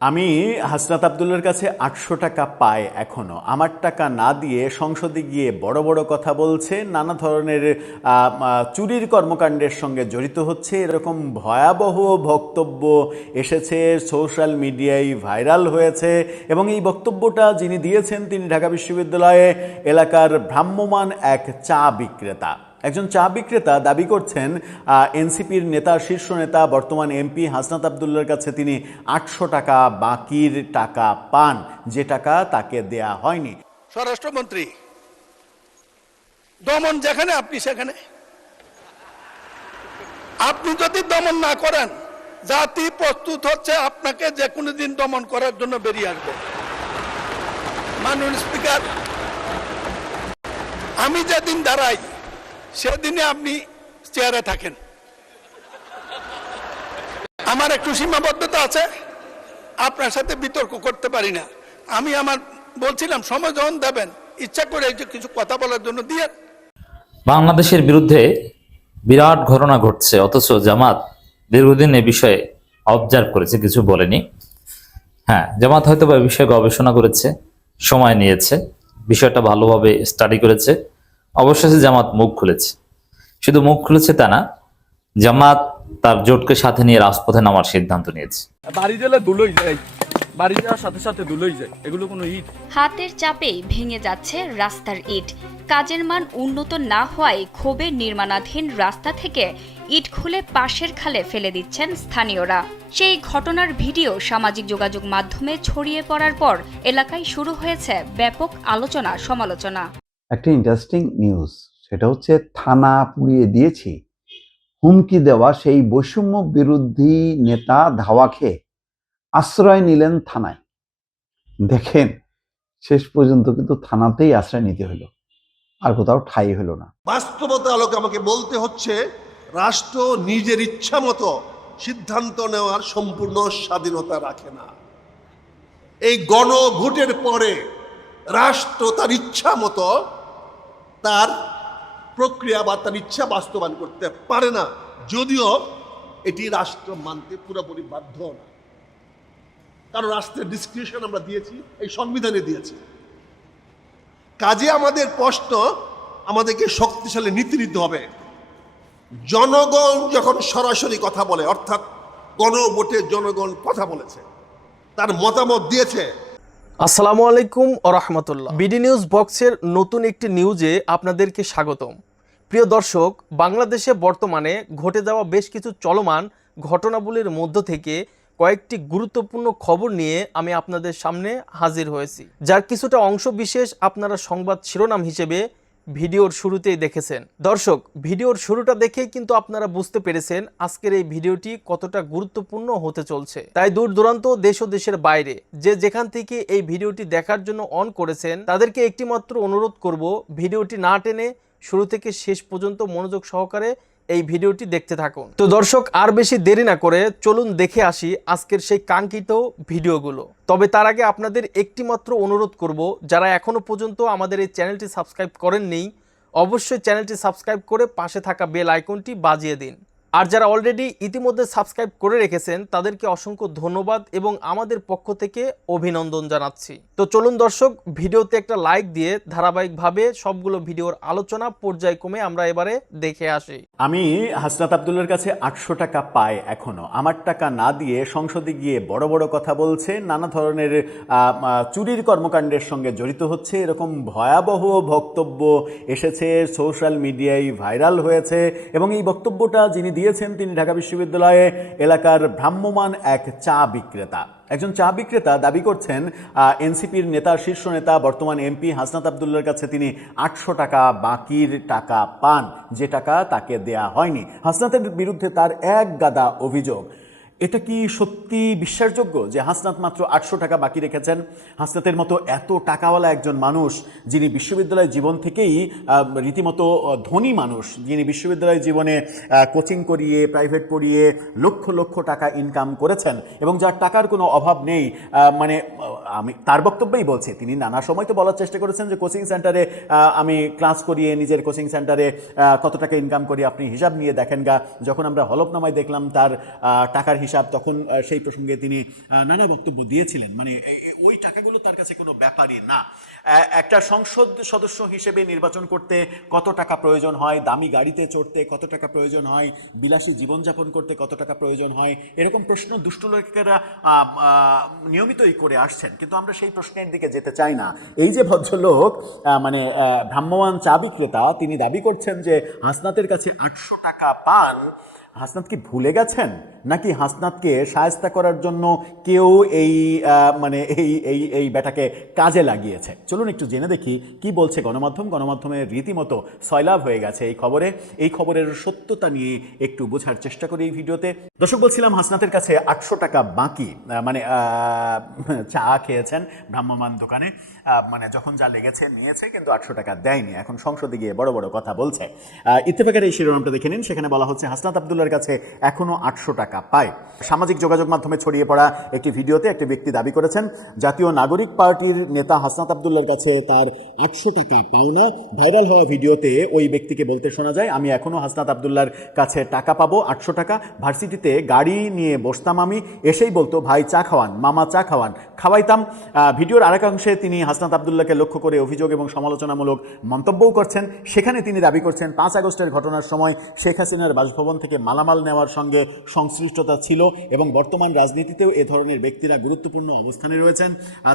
আমি হাসনাত আবদুল্লার কাছে ৮০০ টাকা পাই এখনো। আমার টাকা না দিয়ে সংসদে গিয়ে বড় বড় কথা বলছে, নানা ধরনের চুরির কর্মকাণ্ডের সঙ্গে জড়িত হচ্ছে, এরকম ভয়াবহ বক্তব্য এসেছে, সোশ্যাল মিডিয়ায় ভাইরাল হয়েছে। এবং এই বক্তব্যটা যিনি দিয়েছেন তিনি ঢাকা বিশ্ববিদ্যালয়ে এলাকার ভ্রাম্যমাণ এক চা বিক্রেতা। একজন চা বিক্রেতা দাবি করছেন এনসিপির নেতা, শীর্ষ নেতা, বর্তমান এমপি হাসনাত আবদুল্লার কাছে তিনি ৮০০ টাকা বাকির টাকা পান, যে টাকা তাকে দেয়া হয়নি। স্বরাষ্ট্রমন্ত্রী, দমন যেখানে আপনি সেখানে। আপনি যদি দমন না করেন, জাতি প্রস্তুত হচ্ছে আপনাকে যে কোনো দিন দমন করার জন্য বেরিয়ে আসবে। মাননীয় স্পিকার, আমি যেদিন দাঁড়াই সেদিনে আপনি চেয়ারে থাকেন। আমার একটু সীমাবদ্ধতা আছে, আপনার সাথে বিতর্ক করতে পারি না। আমি বলছিলাম সময় যখন দেবেন, ইচ্ছা করে কিছু কথা বলার জন্য দিয়ে। বাংলাদেশের বিরুদ্ধে বিরাট ঘটনা ঘটছে, অথচ জামাত দীর্ঘদিন এ বিষয়ে অবজার্ভ করেছে, কিছু বলেনি। হ্যাঁ, জামাত হয়তো বা বিষয়ে গবেষণা করেছে, সময় নিয়েছে, বিষয়টা ভালোভাবে স্টাডি করেছে, অবশেষে জামাত মুখ খুলেছে। শুধু মুখ খুলেছে তা না, জামাত তার জোটকে সাথে নিয়ে রাজপথে নামার সিদ্ধান্ত নিয়েছে। বাড়ি গেলে ধুলোই যায়, বাড়ি যাওয়ার সাথে সাথে ধুলোই যায়, এগুলো কোনো ইট। হাতের চাপেই ভেঙে যাচ্ছে রাস্তার ইট। কাজের মান উন্নত না হওয়ায় ক্ষোভে নির্মাণাধীন রাস্তা থেকে ইট খুলে পাশের খালে ফেলে দিচ্ছেন স্থানীয়রা। সেই ঘটনার ভিডিও সামাজিক যোগাযোগ মাধ্যমে ছড়িয়ে পড়ার পর এলাকায় শুরু হয়েছে ব্যাপক আলোচনা সমালোচনা। একটা ইন্টারেস্টিং নিউজ, সেটা হচ্ছে থানা পুড়িয়ে দিয়েছি হুমকি দেওয়া সেই বৈষম্য বিরোধী নেতা ধাওয়া খেয়ে আশ্রয় নিলেন থানায়। দেখেন, শেষ পর্যন্ত কিন্তু থানাতেই আশ্রয় নিতে হলো, আর কোথাও ঠাঁই হলো না। বাস্তবতার আলোকে আমাকে বলতে হচ্ছে, রাষ্ট্র নিজের ইচ্ছা মতো সিদ্ধান্ত নেওয়ার সম্পূর্ণ স্বাধীনতা রাখে না। এই গণভোটের পরে রাষ্ট্র তার ইচ্ছা মতো তার প্রক্রিয়া বা তার ইচ্ছা বাস্তবায়ন করতে পারে না, যদিও এটি রাষ্ট্র মানতে পুরোপুরি বাধ্য না। কারণ রাষ্ট্রের ডিসক্রিপশন আমরা দিয়েছি, এই সংবিধানে দিয়েছি। কাজে আমাদের প্রশ্ন, আমাদেরকে শক্তিশালী নীতি নিতে হবে। জনগণ যখন সরাসরি কথা বলে, অর্থাৎ গণভোটে জনগণ কথা বলেছে, তার মতামত দিয়েছে। আসসালামু আলাইকুম ও রহমতুল্লাহ। বিডি নিউজ বক্সের নতুন একটি নিউজে আপনাদেরকে স্বাগতম। প্রিয় দর্শক, বাংলাদেশে বর্তমানে ঘটে যাওয়া বেশ কিছু চলমান ঘটনাবলীর মধ্য থেকে কয়েকটি গুরুত্বপূর্ণ খবর নিয়ে আমি আপনাদের সামনে হাজির হয়েছি, যার কিছুটা অংশ বিশেষ আপনারা সংবাদ শিরোনাম হিসেবে ভিডিওর শুরুতেই দেখেছেন। দর্শক, ভিডিওর শুরুটা দেখেই কিন্তু আপনারা বুঝতে পেরেছেন আজকের এই ভিডিওটি কতটা গুরুত্বপূর্ণ হতে চলছে। তাই দূর দূরান্ত, দেশ ও দেশের বাইরে যে যেখান থেকে এই ভিডিওটি দেখার জন্য অন করেছেন, তাদেরকে একটিমাত্র অনুরোধ করব, ভিডিওটি না টেনে শুরু থেকে শেষ পর্যন্ত মনোযোগ সহকারে এই ভিডিওটি দেখতে থাকুন। তো দর্শক, আর বেশি দেরি না করে চলুন দেখে আসি আজকের সেই কাঙ্ক্ষিত ভিডিওগুলো। তবে তার আগে আপনাদের একটি মাত্র অনুরোধ করব, যারা এখনো পর্যন্ত আমাদের এই চ্যানেলটি সাবস্ক্রাইব করেননি, অবশ্যই চ্যানেলটি সাবস্ক্রাইব করে পাশে থাকা বেল আইকনটি বাজিয়ে দিন। আর যারা অলরেডি ইতিমধ্যে সাবস্ক্রাইব করে রেখেছেন, তাদেরকে অসংখ্য ধন্যবাদ এবং আমাদের পক্ষ থেকে অভিনন্দন জানাচ্ছি। তো চলুন দর্শক, ভিডিওতে একটা লাইক দিয়ে ধারাবাহিকভাবে সবগুলো ভিডিওর আলোচনা পর্যায়ক্রমে আমরা এবারে দেখে আসি। আমি হাসনাত আবদুল্লার কাছে ৮০০ টাকা পাই এখনো। আমার টাকা না দিয়ে সংসদে গিয়ে বড় বড় কথা বলছে, নানা ধরনের চুরির কর্মকাণ্ডের সঙ্গে জড়িত হচ্ছে, এরকম ভয়াবহ বক্তব্য এসেছে, সোশ্যাল মিডিয়ায় ভাইরাল হয়েছে। এবং এই বক্তব্যটা যিনি দিয়েছেন তিনি ঢাকা বিশ্ববিদ্যালয়ে এলাকার ভ্রাম্যমাণ এক চা বিক্রেতা। একজন চা বিক্রেতা দাবি করছেন এনসিপির নেতা, শীর্ষ নেতা, বর্তমান এমপি হাসনাত আবদুল্লার কাছে তিনি ৮০০ টাকা বাকির টাকা পান, যে টাকা তাকে দেয়া হয়নি। হাসনাতের বিরুদ্ধে তার এক গাদা অভিযোগ। এটা কি সত্যি বিশ্বাসযোগ্য যে হাসনাত মাত্র ৮০০ টাকা বাকি রেখেছেন? হাসনাতের মতো এত টাকাওয়ালা একজন মানুষ, যিনি বিশ্ববিদ্যালয় জীবন থেকেই রীতিমতো ধনী মানুষ, যিনি বিশ্ববিদ্যালয় জীবনে কোচিং করিয়ে, প্রাইভেট পড়িয়ে লক্ষ লক্ষ টাকা ইনকাম করেছেন এবং যার টাকার কোনো অভাব নেই, মানে আমি তার বক্তব্যেই বলছি, তিনি নানা সময় তো বলার চেষ্টা করেছেন যে কোচিং সেন্টারে আমি ক্লাস করিয়ে নিজের কোচিং সেন্টারে কত টাকা ইনকাম করি আপনি হিসাব নিয়ে দেখেন গা। যখন আমরা হলফনামায় দেখলাম তার টাকার হিসাব, তখন সেই প্রসঙ্গে তিনি নানা বক্তব্য দিয়েছিলেন। মানে ওই টাকাগুলো তার কাছে কোনো ব্যাপারই না। একটা সংসদ সদস্য হিসেবে নির্বাচন করতে কত টাকা প্রয়োজন হয়, দামি গাড়িতে চড়তে কত টাকা প্রয়োজন হয়, বিলাসী জীবনযাপন করতে কত টাকা প্রয়োজন হয়, এরকম প্রশ্ন দুষ্ট লোকেরা নিয়মিতই করে আসছেন, কিন্তু আমরা সেই প্রশ্নের দিকে যেতে চাই না। এই যে ভদ্রলোক মানে ভ্রাম্যমাণ চা বিক্রেতা, তিনি দাবি করছেন যে হাসনাতের কাছে 800 টাকা পান। হাসনাত কি ভুলে গেছেন, নাকি হাসনাতকে শায়েস্তা করার জন্য কেউ এই মানে এই এই এই ব্যাটাকে কাজে লাগিয়েছে? চলুন একটু জেনে দেখি কি বলছে গণমাধ্যমের রীতিমতো সয়লাভ হয়ে গেছে এই খবরে। এই খবরের সত্যতা নিয়ে একটু বোঝার চেষ্টা করি এই ভিডিওতে। দর্শক, বলছিলাম হাসনাতের কাছে 800 টাকা বাকি, মানে চা খেয়েছেন ভ্রাম্যমাণ দোকানে, মানে যখন যা লেগেছে নিয়েছে, কিন্তু 800 টাকা দেয়নি। এখন সংসদে গিয়ে বড় বড় কথা বলছে। ইত্তেফাকের এই শিরোনামটা দেখে নিন, সেখানে বলা হচ্ছে হাসনাত আব্দুল্লাহর কাছে এখনো 800 টাকা পায়। সামাজিক যোগাযোগ মাধ্যমে ছড়িয়ে পড়া একটি ভিডিওতে একটি ব্যক্তি দাবি করেছেন জাতীয় নাগরিক পার্টির নেতা হাসনাত আব্দুল্লাহর কাছে তার 800 টাকা পাওনা। ভাইরাল হওয়া ভিডিওতে ওই ব্যক্তিকে বলতে শোনা যায়, আমি এখনো হাসনাত আব্দুল্লাহর কাছে টাকা পাবো 800 টাকা। ভার্সিটিতে গাড়ি নিয়ে বসতাম আমি, এসেই বলতো ভাই চা খাওয়ান, মামা চা খাওয়ান, খাওয়াইতাম। ভিডিওর আরেক অংশে তিনি হাসনাত আব্দুল্লাহকে লক্ষ্য করে অভিযোগ এবং সমালোচনামূলক মন্তব্যও করছেন। সেখানে তিনি দাবি করছেন 5 আগস্টের ঘটনার সময় শেখ হাসিনার বাসভবন থেকে মালামাল নেওয়ার সঙ্গে সংশ্লিষ্টতা ছিল এবং বর্তমান রাজনীতিতেও এ ধরনের ব্যক্তিরা গুরুত্বপূর্ণ অবস্থানে রয়েছেন।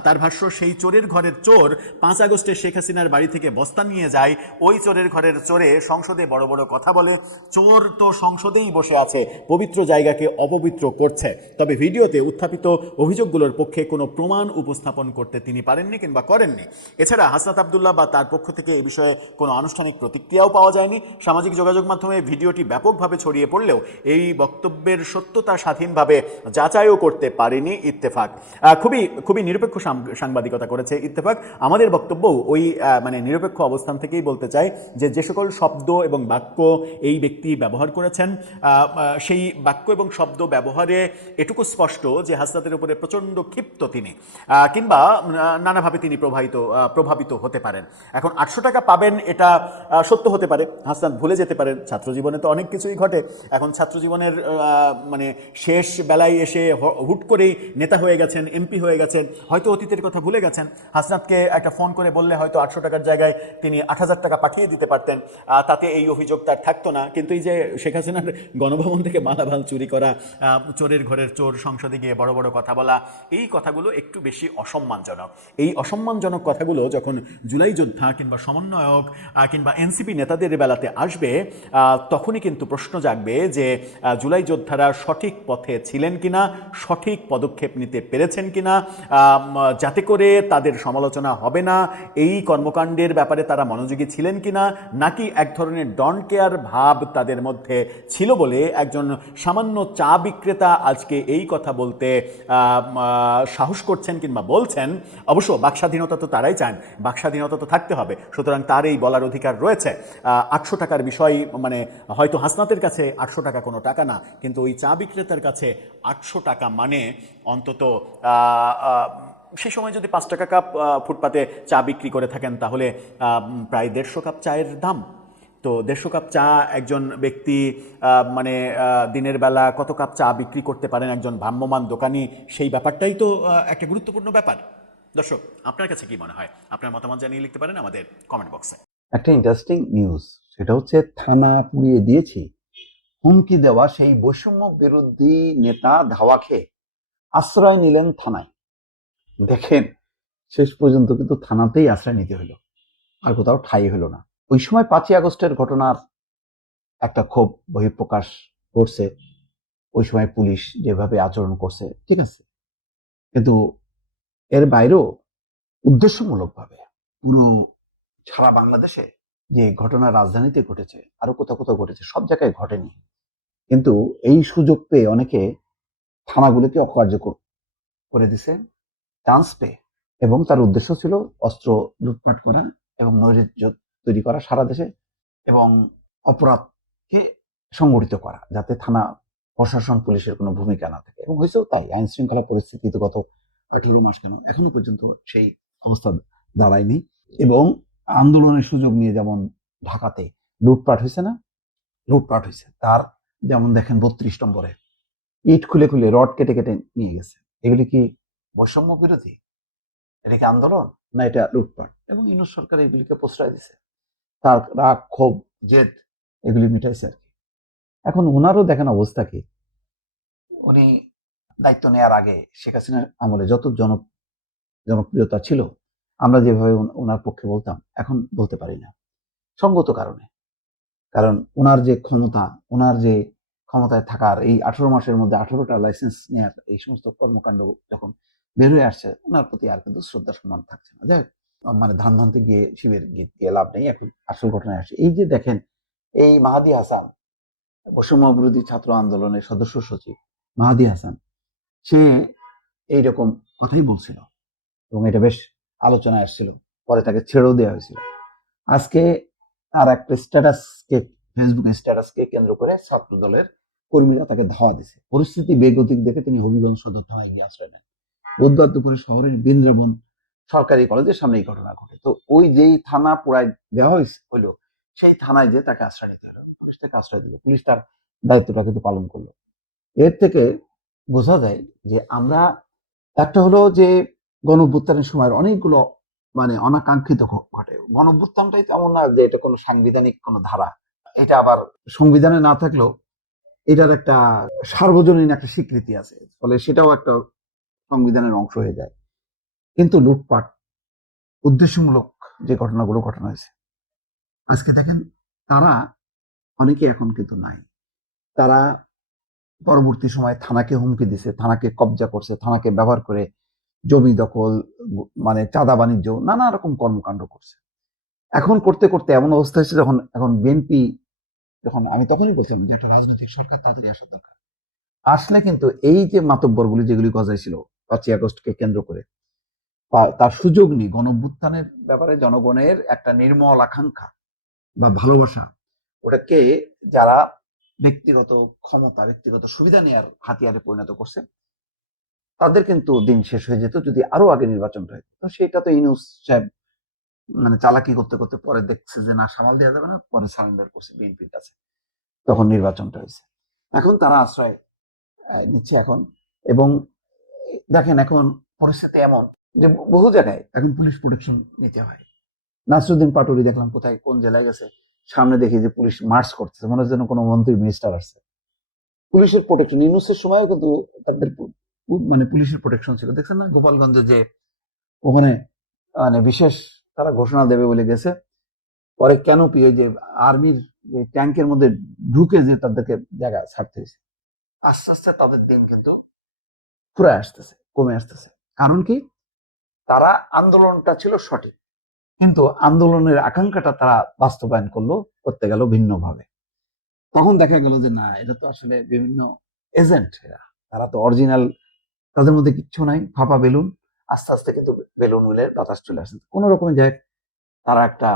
তার ভাষ্য, সেই চোরের ঘরের চোর 5 আগস্টে শেখ হাসিনার বাড়ি থেকে বস্তা নিয়ে যায়, ওই চোরের ঘরের চোরে সংসদে বড় বড় কথা বলে। চোর তো সংসদেই বসে আছে, পবিত্র জায়গাকে অপবিত্র করছে। তবে ভিডিওতে উত্থাপিত অভিযোগগুলোর পক্ষে কোনো প্রমাণ উপস্থাপন করতে তিনি পারেননি কিংবা করেননি। এছাড়া হাসনাত আব্দুল্লাহ বা তার পক্ষ থেকে এ বিষয়ে কোনো আনুষ্ঠানিক প্রতিক্রিয়াও পাওয়া যায়নি। সামাজিক যোগাযোগ মাধ্যমে ভিডিওটি ব্যাপকভাবে ছড়িয়ে পড়লেও এই বক্তব্যের সত্যতা স্বাধীনভাবে যাচাইও করতে পারেনি ইত্তেফাক। খুবই নিরপেক্ষ সাংবাদিকতা করেছে ইত্তেফাক। আমাদের বক্তব্য ওই মানে নিরপেক্ষ অবস্থান থেকেই বলতে চাই যে সকল শব্দ এবং বাক্য এই ব্যক্তি ব্যবহার করেছেন, সেই বাক্য এবং শব্দ ব্যবহারে এটুকু স্পষ্ট যে হাসনাতের উপরে প্রচণ্ড ক্ষিপ্ত তিনি, কিংবা নানাভাবে তিনি প্রভাবিত হতে পারেন। এখন 800 টাকা পাবেন এটা সত্য হতে পারে, হাসনাত ভুলে যেতে পারেন। ছাত্রজীবনে তো অনেক কিছুই ঘটে। এখন ছাত্রজীবনের মানে শেষ বেলায় এসে হুট করেই নেতা হয়ে গেছেন, এমপি হয়ে গেছেন, হয়তো অতীতের কথা ভুলে গেছেন। হাসনাতকে একটা ফোন করে বললে হয়তো 800 টাকার জায়গায় তিনি 8000 টাকা পাঠিয়ে দিতে পারতেন, তাতে এই অভিযোগ তার থাকতো না। কিন্তু এই যে শেখ হাসিনার গণভবন থেকে মালামাল চুরি করা, চোরের ঘরের চোর, সংসদে গিয়ে বড় বড় কথা বলা, এই কথাগুলো একটু বেশি অসম্মানজনক। এই অসম্মানজনক কথাগুলো যখন জুলাই যোদ্ধা কিংবা সমন্বয়ক কিংবা এনসিপি নেতাদের বেলাতে আসবে, তখনই কিন্তু প্রশ্ন জাগবে যে জুলাই যোদ্ধারা সঠিক পথে ছিলেন কিনা, সঠিক পদক্ষেপ নিতে পেরেছেন কিনা, যাতে করে তাদের সমালোচনা হবে না, এই কর্মকাণ্ডের ব্যাপারে তারা মনোযোগী ছিলেন কিনা, নাকি এক ধরনের ডন কেয়ার ভাব তাদের মধ্যে ছিল বলে একজন সামান্য চা বিক্রেতা আজকে এই কথা বলতে সাহস করছেন কিংবা বলছেন। অবশ্য বাকস্বাধীনতা তো তারাই চান, বাকস্বাধীনতা তো থাকতে হবে, সুতরাং তার এই বলার অধিকার রয়েছে। 800 টাকার বিষয়, মানে হয়তো হাসনাতের কাছে 800 টাকা কোনো টাকা না, কিন্তু ওই চা বিক্রেতার কাছে 800 টাকা মানে অন্তত সে সময় যদি 5 টাকা কাপ ফুটপাতে চা বিক্রি করে থাকেন, তাহলে প্রায় 150 কাপ চায়ের দাম। তো 150 কাপ চা একজন ব্যক্তি মানে দিনের বেলা কত কাপ চা বিক্রি করতে পারেন একজন ভ্রাম্যমাণ দোকানি, সেই ব্যাপারটাই তো একটা গুরুত্বপূর্ণ ব্যাপার। দর্শক, আপনার কাছে কি মনে হয়? আপনার মতামত জানিয়ে লিখতে পারেন আমাদের কমেন্ট বক্সে। একটা ইন্টারেস্টিং নিউজ, সেটা হচ্ছে থানা পুড়িয়ে দিয়েছি, হুমকি দেওয়া সেই বৈষম্য বিরোধী নেতা ধাওয়া খেয়ে আশ্রয় নিলেন থানায়। দেখেন, শেষ পর্যন্ত কিন্তু থানাতেই আশ্রয় নিতে হলো, আর কোথাও ঠাঁই হলো না। ওই সময় 5ই আগস্টের ঘটনার একটা ক্ষোভ বহিঃপ্রকাশ করছে, ওই সময় পুলিশ যেভাবে আচরণ করছে, ঠিক আছে, কিন্তু এর বাইরেও উদ্দেশ্যমূলকভাবে পুরো সারা বাংলাদেশে যে ঘটনা রাজধানীতে ঘটেছে, আরো কোথাও কোথাও ঘটেছে, সব জায়গায় ঘটেনি, কিন্তু এই সুযোগ পেয়ে অনেকে থানাগুলোকে অকার্যকর করে দিছে চান্স পেয়ে, এবং তার উদ্দেশ্য ছিল অস্ত্র লুটপাট করা এবং নৈরাজ্য তৈরি করা সারা দেশে, এবং অপরাধকে সংগঠিত করা, যাতে থানা প্রশাসন পুলিশের কোনো ভূমিকা না থাকে। এবং হয়েছেও তাই। আইন শৃঙ্খলা পরিস্থিতি তো গত 18 মাস কেন এখনো পর্যন্ত সেই অবস্থা দাঁড়ায়নি। এবং আন্দোলনের সুযোগ নিয়ে যেমন ঢাকাতে লুটপাট হয়েছে না, লুটপাট হয়েছে, তার যেমন দেখেন 32 নম্বরে ইট খুলে খুলে রড কেটে কেটে নিয়ে গেছে। এগুলি কি বৈষম্য বিরোধী? এটা কি আন্দোলন, না এটা লুটপাট? এবং ইউনূস সরকার এগুলিকে প্রশ্রয় দিছে, তার রাগ ক্ষোভ জেদ এগুলি মিটাইছে আর কি। এখন ওনারও দেখেন অবস্থা কি, উনি দায়িত্ব নেওয়ার আগে শেখ হাসিনার আমলে যত জনপ্রিয়তা ছিল, আমরা যেভাবে ওনার পক্ষে বলতাম এখন বলতে পারি না, সঙ্গত কারণে। কারণ ওনার যে ক্ষমতা, ওনার যে ক্ষমতায় থাকার এই 18 মাসের মধ্যে 18টা লাইসেন্স নেওয়ার এই সমস্ত কর্মকাণ্ড যখন বের হয়ে আসছে, ওনার প্রতি আর কিন্তু শ্রদ্ধা সম্মান থাকছে না। যাই হোক, মানে ধান ভানতে গিয়ে শিবের গীত গিয়ে লাভ নেই, এখন আসল ঘটনায় আসে। এই যে দেখেন, এই মাহাদি হাসান, বৈষম্য বিরোধী ছাত্র আন্দোলনের সদস্য সচিব মাহাদি হাসান, সে এইরকম কথাই বলছিল এবং এটা বেশ আলোচনায় আসছিল, পরে তাকে ছেড়েও দেওয়া হয়েছিল। আজকে আর একটা স্ট্যাটাসকে, ফেসবুকে স্ট্যাটাসকে কেন্দ্র করে ছাত্র দলের কর্মীরা তাকে ধাওয়া দিছে। পরিস্থিতি বেগতিক দেখে তিনি হবিগঞ্জ সদর থানায় গিয়ে আশ্রয় নেন। বুধবার দুপুরে শহরের বৃন্দ্রাবন সরকারি কলেজের সামনে এই ঘটনা ঘটে। তো ওই যেই থানা পুরাই দেওয়া হইলো, সেই থানায় যে তাকে আশ্রয় নিতে হলো, পুলিশ তাকে আশ্রয় দিল, পুলিশ তার দায়িত্বটা কিন্তু পালন করলো। এর থেকে বোঝা যায় যে আমরা, একটা হলো যে গণঅভ্যুত্থানের সময়ের অনেকগুলো মানে অনাকাঙ্ক্ষিত ঘটে। গণঅভ্যুত্থানটাই তেমন না যে এটা কোনো সাংবিধানিক কোনো ধারা, এটা আবার সংবিধানে না থাকলেও এটার একটা সার্বজনীন একটা স্বীকৃতি আছে, ফলে সেটাও একটা সংবিধানের অংশ হয়ে যায়। কিন্তু লুটপাট, উদ্দেশ্যমূলক যে ঘটনাগুলো ঘটানো হয়েছে, আজকে দেখেন তারা অনেকে এখন কিন্তু নাই। তারা পরবর্তী সময় থানাকে হুমকি দিছে, থানাকে কবজা করছে, থানাকে ব্যবহার করে জমি দখল, মানে চাঁদা বাণিজ্য, নানা রকম কর্মকাণ্ড করছে। এখন করতে করতে এমন অবস্থা হয়েছে, যখন এখন বিএনপি, যখন আমি তখনই বলছিলাম যে একটা রাজনৈতিক সরকার তাড়াতাড়ি আসা দরকার। আসলে কিন্তু এই যে মাতব্বরগুলি যেগুলি গজাইছিল 5ই আগস্টকে কেন্দ্র করে, তার সুযোগ নেই। গণঅভ্যুত্থানের ব্যাপারে জনগণের একটা নির্মল আকাঙ্ক্ষা বা ভালোবাসা, ওটাকে যারা ব্যক্তিগত ক্ষমতা, ব্যক্তিগত সুবিধা নেওয়ার হাতিয়ারে পরিণত করছে, তাদের কিন্তু দিন শেষ হয়ে যেত যদি আরো আগে নির্বাচনটা হতো। তো সেটা তো ইউনূস সাহেব মানে চালাকি করতে করতে পরে দেখছে যে না, সামাল দেওয়া যাবে না, পরে সারেন্ডার করছে বিএনপির কাছে, তখন নির্বাচনটা হয়েছে। এখন তারা আশ্রয় নিচ্ছে এখন। এবং দেখেন এখন পরিস্থিতি এমন যে বহু জায়গায় এখন পুলিশ প্রোটেকশন নিতে হয়। নাসরুদ্দিন পাটোয়ারি দেখলাম কোথায় কোন জেলায় গেছে, সামনে দেখি যে পুলিশ মার্চ করছে, মনে হচ্ছে যেন কোনো মন্ত্রী মিনিস্টার আসছে। পুলিশের প্রোটেকশন, ইউনূসের সময়ও কিন্তু তাদের মানে পুলিশের প্রোটেকশন ছিল। দেখছেন না গোপালগঞ্জে যে ওখানে মানে বিশেষ তারা ঘোষণা দেবে বলে গেছে, পরে ক্যানোপি, ওই যে আর্মির ট্যাঙ্কের মধ্যে ঢুকে যে তাদেরকে জায়গা ছাড়তে হয়েছে। আস্তে আস্তে তাদের দিন কিন্তু ফুরায় আসতেছে, কমে আসতেছে। কারণ কি, তারা আন্দোলনটা ছিল সঠিক, কিন্তু আন্দোলনের আকাঙ্ক্ষাটা তারা বাস্তবায়ন করতে গেল ভিন্নভাবে। তখন দেখা গেল যে না, এটা তো আসলে বিভিন্ন এজেন্ট, তারা তো অরিজিনাল, তাদের মধ্যে কিচ্ছু নাই, ফাঁপা বেলুন। আস্তে আস্তে কিন্তু বেলুন মিলে বাতাস চলে আসছে, কোন রকমের যায় তারা একটা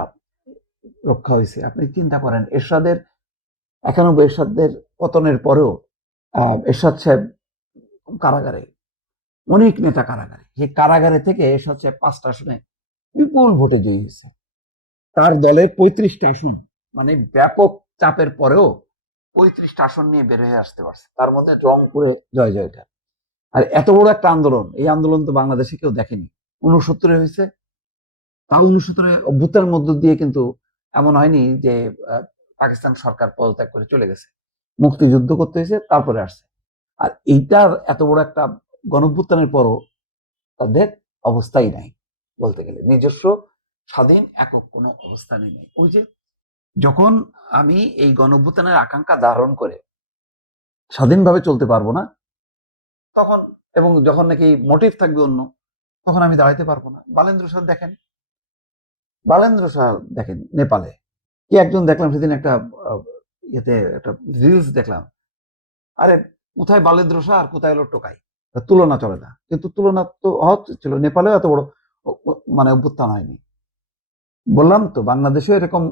রক্ষা হয়েছে। আপনি চিন্তা করেন, এরশাদের 91 এরশাদের পতনের পরেও এরশাদ সাহেব কারাগারে, অনেক নেতা কারাগারে, সেই কারাগারে থেকে এরশাদ সাহেব 5টা আসনে বিপুল ভোটে জয়ী হয়েছে। তার দলের 35টা আসন, মানে ব্যাপক চাপের পরেও 35টা আসন নিয়ে বের হয়ে আসতে পারছে, তার মধ্যে রংপুরে জয় জয়কার। আর এত বড় একটা আন্দোলন, এই আন্দোলন তো বাংলাদেশে কেউ দেখেনি। 69 হয়েছে, তাও 69 অভ্যুত্থানের মধ্য দিয়ে কিন্তু এমন হয়নি যে পাকিস্তান সরকার পদত্যাগ করে চলে গেছে, মুক্তিযুদ্ধ করতে হয়েছে, তারপরে আসছে। আর এইটার এত বড় একটা গণঅভ্যুত্থানের পরও তাদের অবস্থাই নাই, বলতে গেলে নিজস্ব স্বাধীন একক কোনো অবস্থানই নেই। ওই যে যখন আমি এই গণঅভ্যুত্থানের আকাঙ্ক্ষা ধারণ করে স্বাধীনভাবে চলতে পারবো না তখন, এবং যখন নাকি মোটিভ থাকবে অন্য, তখন আমি দাঁড়াইতে পারবো না। বালেন্দ্র শাহ দেখেন নেপালে, কি একজন দেখলাম সেদিন একটা ইয়েতে একটা রিলস দেখলাম, আরে কোথায় বালেন্দ্র শাহ আর কোথায় হলো টোকাই, তুলনা চলে না। কিন্তু তুলনা তো হচ্ছিল, নেপালেও এত বড় মানে অভ্যুত্থান হয়নি। বললাম তো, বাংলাদেশেও এরকম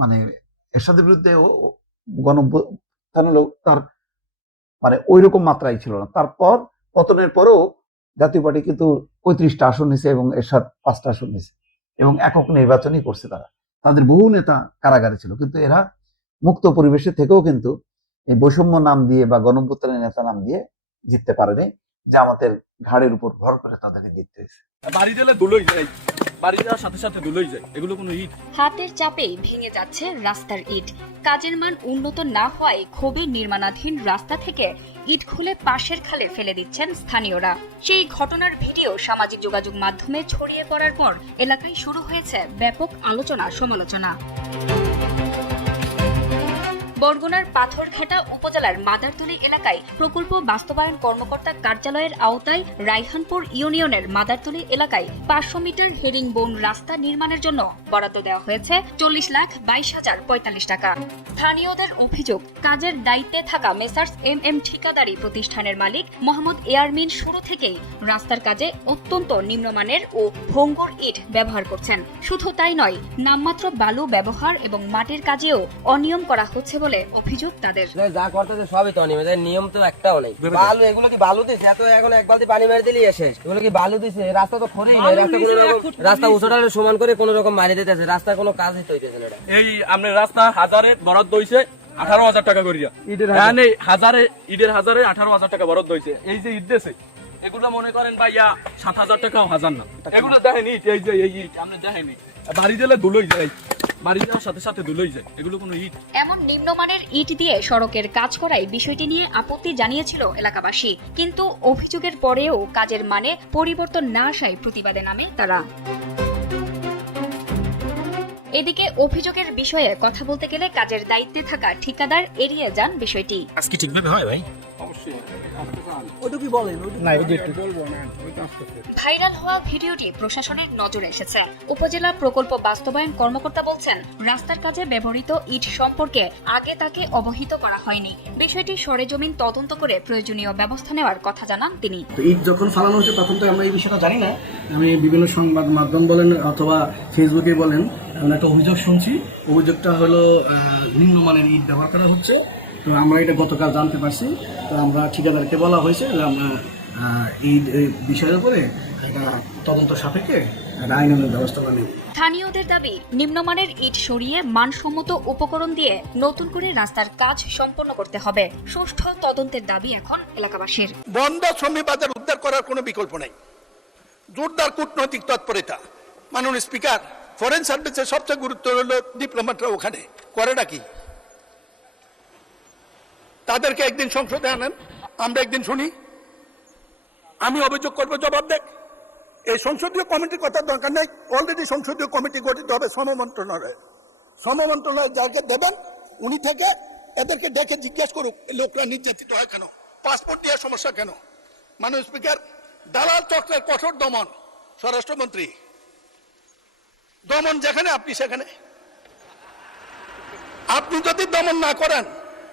মানে এরশাদের বিরুদ্ধে গণঅভ্যুত্থান হলো, তার মানে ওই রকম মাত্রাই ছিল না। তারপর পতনের পরেও জাতীয় পার্টি কিন্তু 35টা আসন নিছে এবং এরশাদ 5টা আসন নিছে, এবং একক নির্বাচনই করছে তারা। তাদের বহু নেতা কারাগারে ছিল, কিন্তু এরা মুক্ত পরিবেশে থেকেও কিন্তু এই বৈষম্য নাম দিয়ে বা গণঅভ্যুত্থানের নেতা নাম দিয়ে জিততে পারেনি, জামাতের ঘাড়ের উপর ভর করে তাদেরকে জিততে হয়েছে। বাড়ি গেলে ধুলোই যায়, বাড়ি যাওয়ার সাথে সাথে ধুলোই যায়, এগুলো কোনো ইট। হাতের চাপেই ভেঙে যাচ্ছে রাস্তার ইট। কাজের মান উন্নত না হওয়ায় ক্ষোভে নির্মাণাধীন রাস্তা থেকে ইট খুলে পাশের খালে ফেলে দিচ্ছেন স্থানীয়রা। সেই ঘটনার ভিডিও সামাজিক যোগাযোগ মাধ্যমে ছড়িয়ে পড়ার পর এলাকায় শুরু হয়েছে ব্যাপক আলোচনা সমালোচনা। বরগুনার পাথরঘাটা উপজেলার মাদারতলী এলাকায় প্রকল্প বাস্তবায়ন কর্মকর্তা কার্যালয়ের আওতায় রাইহানপুর ইউনিয়নের মাদারতলী এলাকায় 500 মিটার হেরিংবোন রাস্তা নির্মাণের জন্য বরাদ্দ দেওয়া হয়েছে 40,22,045 টাকা। স্থানীয়দের অভিযোগ, কাজের দায়িত্বে থাকা মেসার্স MM ঠিকাদারি প্রতিষ্ঠানের মালিক মোহাম্মদ এয়ারমিন শুরু থেকেই রাস্তার কাজে অত্যন্ত নিম্নমানের ও ভঙ্গুর ইট ব্যবহার করছেন। শুধু তাই নয়, নামমাত্র বালু ব্যবহার এবং মাটির কাজেও অনিয়ম করা হচ্ছে বলে অভিযোগ তাদের। যা করতেছে সবই তো অনিয়ম, নিয়ম তো একটাও নেই। বালু, এগুলো কি বালু দিছে? এত এখন এক বালতি পানি মেরে দিলেই শেষ। এগুলো কি বালু দিছে? রাস্তা তো খড়েই নাই, রাস্তা উঁচুটা সমান করে কোন রকম মারি দিতেছে, রাস্তার কোনো কাজই তো হইতেছে না। এই আপনার রাস্তা হাজারে বরাদ্দ হইছে 18,000 টাকা করিয়া, হাজারে ইটের হাজারে 18,000 টাকা বরাদ্দ হইছে। এই যে ইট দিয়েছে এগুলো মনে করেন ভাইয়া 7,000 টাকাও হাজার না। এগুলো দেখেন ইট, এই যে এই ইট আপনি দেখেন, বাড়ি গেলে ধুলোই যায়, বাড়ি যাওয়ার সাথে সাথে ধুলোই যায়, এগুলো কোনো ইট। এমন নিম্নমানের ইট দিয়ে সড়কের কাজ করায় বিষয়টি নিয়ে আপত্তি জানিয়েছিল এলাকাবাসী, কিন্তু অভিযোগের পরেও কাজের মানে পরিবর্তন না আসায় প্রতিবাদে নামে তারা। এদিকে অভিযোগের বিষয়ে কথা বলতে গেলে কাজের দায়িত্বে থাকা ঠিকাদার এড়িয়ে যান বিষয়টি। আজকে ঠিকভাবে হয় ভাই? ভাইরাল হওয়া ভিডিওটি প্রশাসনের নজরে এসেছে। উপজেলা প্রকল্প বাস্তবায়ন কর্মকর্তা বলছেন, রাস্তার কাজে ব্যবহৃত ইট সম্পর্কে আগে তাকে অবহিত করা হয়নি। বিষয়টি সরেজমিন তদন্ত করে প্রয়োজনীয় ব্যবস্থা নেওয়ার কথা জানান তিনি। ইট যখন ফালানো হচ্ছে তখন তো আমরা এই বিষয়টা জানি না। আমি বিভিন্ন সংবাদ মাধ্যম বলেন অথবা ফেসবুকে বলেন, এমন একটা অভিযোগ শুনছি। অভিযোগটা হলো নিম্নমানের ইট ব্যবহার করা হচ্ছে। তো আমরা এটা গতকাল জানতে পারছি। তো আমরা ঠিকাদারকে বলা হয়েছে যে আমরা এই বিষয়ের উপরে একটা তদন্ত সাপেক্ষে আইনানুগ ব্যবস্থা নেব। স্থানীয়দের দাবি, নিম্নমানের ইট সরিয়ে মানসম্মত উপকরণ দিয়ে নতুন করে রাস্তার কাজ সম্পন্ন করতে হবে। সুষ্ঠু তদন্তের দাবি এখন এলাকাবাসীর। বন্ধ শ্রমিক বাজার উদ্ধার করার কোনো বিকল্প নেই। জোরদার কূটনৈতিক তৎপরতা। মাননীয় স্পিকার, ফরেন সার্ভিসের সবচেয়ে গুরুত্ব হলো ডিপ্লোম্যাটরা ওখানে করেটা কি? তাদেরকে একদিন সংসদে আনেন, আমরা একদিন শুনি, আমি অভিযোগ করবো, জবাব দেখ। এই সংসদীয় কমিটির কথা দরকার নেই, অলরেডি সংসদীয় কমিটি গঠিত হবে শ্রম মন্ত্রণালয়ে। শ্রম মন্ত্রণালয় যাকে দেবেন উনি থেকে এদেরকে ডেকে জিজ্ঞেস করুক লোকরা নির্যাতিত হয় কেন, পাসপোর্ট দেওয়ার সমস্যা কেন। মাননীয় স্পিকার, দালাল চক্রের কঠোর দমন, স্বরাষ্ট্রমন্ত্রী, দমন যেখানে আপনি সেখানে। আপনি যদি দমন না করেন,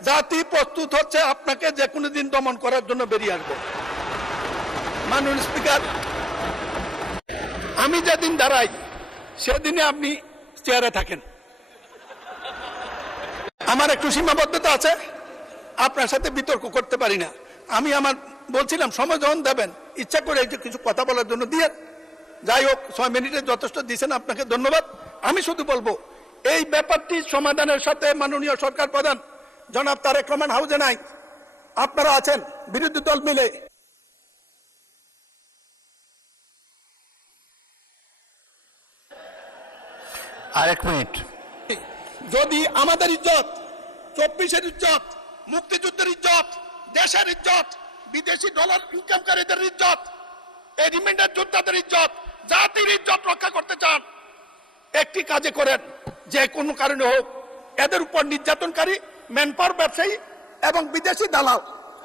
জাতি প্রস্তুত হচ্ছে আপনাকে যে কোনো দিন দমন করার জন্য বেরিয়ে আসবে। মাননীয় স্পিকার, আমি যেদিন দাঁড়াই সেদিনে আপনি চেয়ারে থাকেন। আমার একটু সীমাবদ্ধতা আছে, আপনার সাথে বিতর্ক করতে পারি না। আমি বলছিলাম সময় যখন দেবেন, ইচ্ছা করে কিছু কথা বলার জন্য দিয়ে, যাই হোক 6 মিনিটে যথেষ্ট দিয়েছেন, আপনাকে ধন্যবাদ। আমি শুধু বলবো, এই ব্যাপারটি সমাধানের সাথে মাননীয় সরকার প্রধান জনাব তারেক রহমান হাউজে নাই, আপনারা আছেন বিরোধী দল মিলে। আরেক মিনিট, যদি আমাদের ইজ্জত, 24-এর ইজ্জত, মুক্তিযুদ্ধের ইজ্জত, দেশের ইজ্জত, বিদেশি ডলার ইনকামকারীদের ইজ্জত, এই রিমাইন্ডার যোদ্ধাদের ইজ্জত, জাতির ইজ্জত রক্ষা করতে চান, একটি কাজে করেন, যে কোনো কারণে হোক এদের উপর নির্যাতনকারী ম্যানপাওয়ার ব্যবসায়ী এবং বিদেশি দালাল,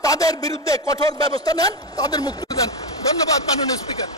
তাদের বিরুদ্ধে কঠোর ব্যবস্থা নেন, তাদের মুক্তি দেন। ধন্যবাদ মাননীয় স্পিকার।